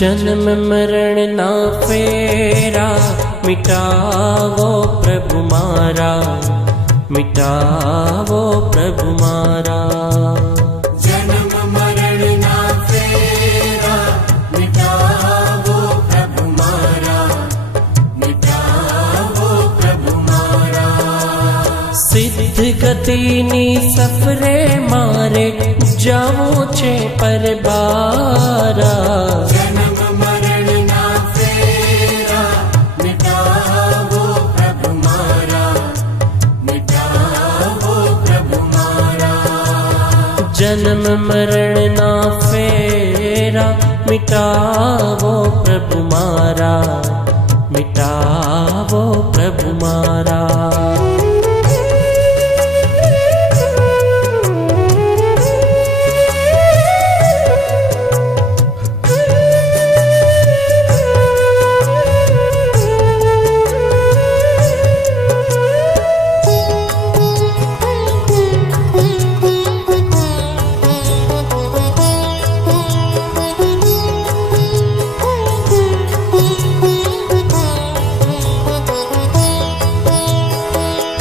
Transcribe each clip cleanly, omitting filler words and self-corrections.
जन्म मरण ना फेरा, मिटावो प्रभु मारा, मिटावो प्रभु मारा। जन्म मरण ना फेरा, मिटावो प्रभु मारा, मिटावो प्रभु मारा। सिद्ध गति नी सफरे मारे, जाऊं छे पर बारा। जन्म मरण ना फेरा, मिटावो प्रभु मारा, मिटावो प्रभु मारा। जन्म मरण ना फेरा, मिटावो प्रभु मारा, मिटावो प्रभु मारा।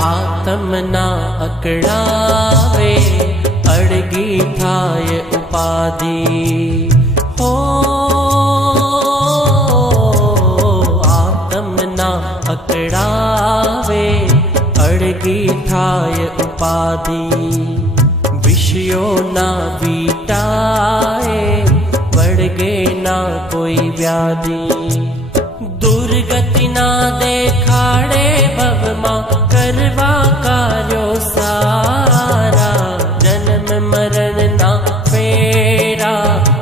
आत्मना अकड़ावे, अड़गी थाय उपाधि हो। आत्मना अकड़ावे, अड़गी थाय उपाधि। विषयों ना बीटाए, बढ़गे ना कोई व्याधि। दुर्गति ना देखाड़े भवमा, करवा कार्यो सारा। जन्म मरण ना फेरा,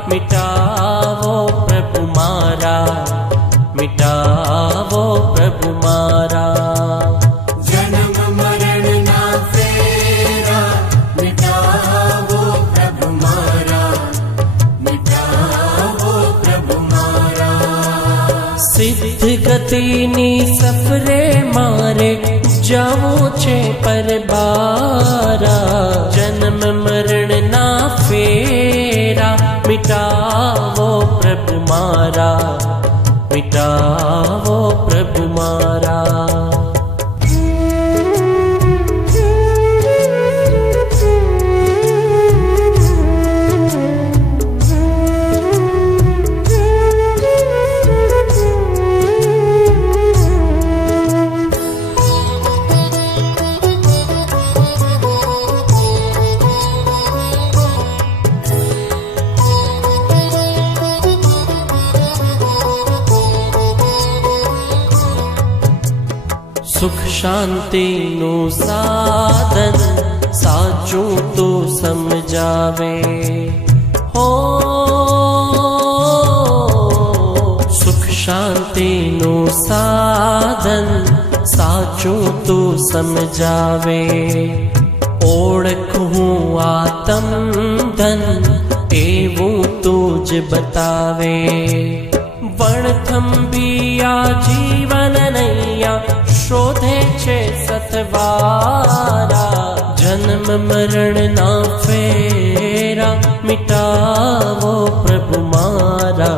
मिटावो प्रभु मारा, मिटावो प्रभु मारा। जन्म मरण ना फेरा, मिटावो प्रभु मारा, मिटावो प्रभु मारा। सिद्ध गति नी सफरे मारे, जाऊं छे पर बारा। जन्म मरण ना फेरा, मिटावो प्रभु मारा, मिटावो प्रभु मारा। सुख शांति नु साधन, साचू तो समझावे हो। सुख शांति नु साधन, साचू तो समझावे। ओळखूं आत्म धन, एवं तुझ बतावे। वणथंबिया जीवन नैया, शोधे छे सतवारा। जन्म मरण ना फेरा, मिटावो प्रभु मारा,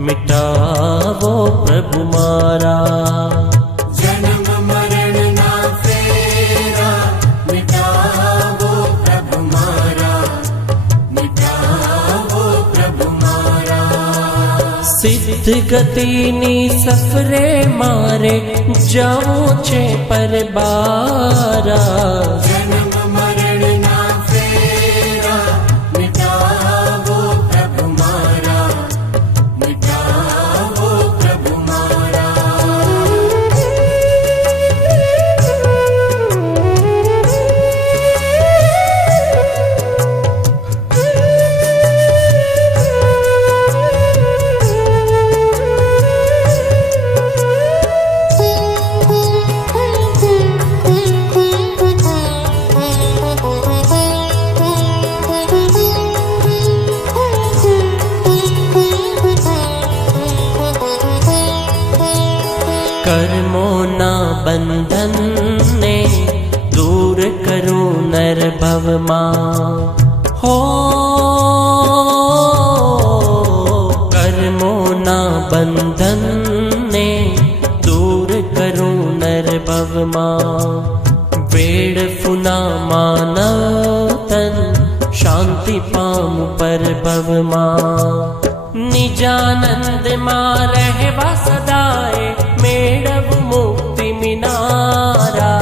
मिटावो प्रभु मारा। जन्म मरण ना फेरा, मिटावो प्रभु मारा, मिटावो प्रभु मारा। सिद्ध गति नी सफरे मारे, जाऊं छे पर बारा। जन्म मरण ना फेरा, मिटावो प्रभु मारा, मिटावो प्रभु मारा। कर्मों ना बंधन ने, दूर करो नर भव मां हो। कर्मों કર્મોના બંધનને દૂર કરું નર ભવમાં વેડફુના માનવ તન શાંતિ પામું પરભવમાં નિજાનંદમાં રહેવા સદાય મેળવું મુક્તિ મિનારા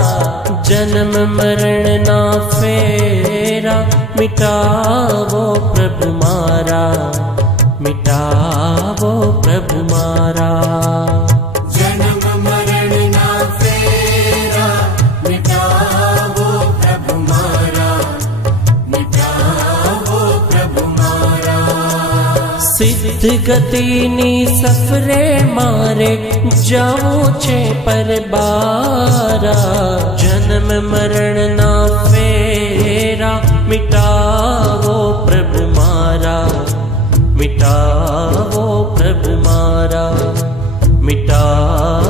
જન્મ મરણના ફેરા મિટાવો પ્રભુ મારા મિટાવો પ્રભુ મારા જન્મ મરણના ફેરા મિટાવો પ્રભુ મારા મિટાવો પ્રભુ મારા સિદ્ધ ગતિની સફરે મારે જાવું છે પરબારા જન્મ મરણના ફેરા મિટાવો પ્રભુ મારા મિટાવો પ્રભુ મારા મિટાવો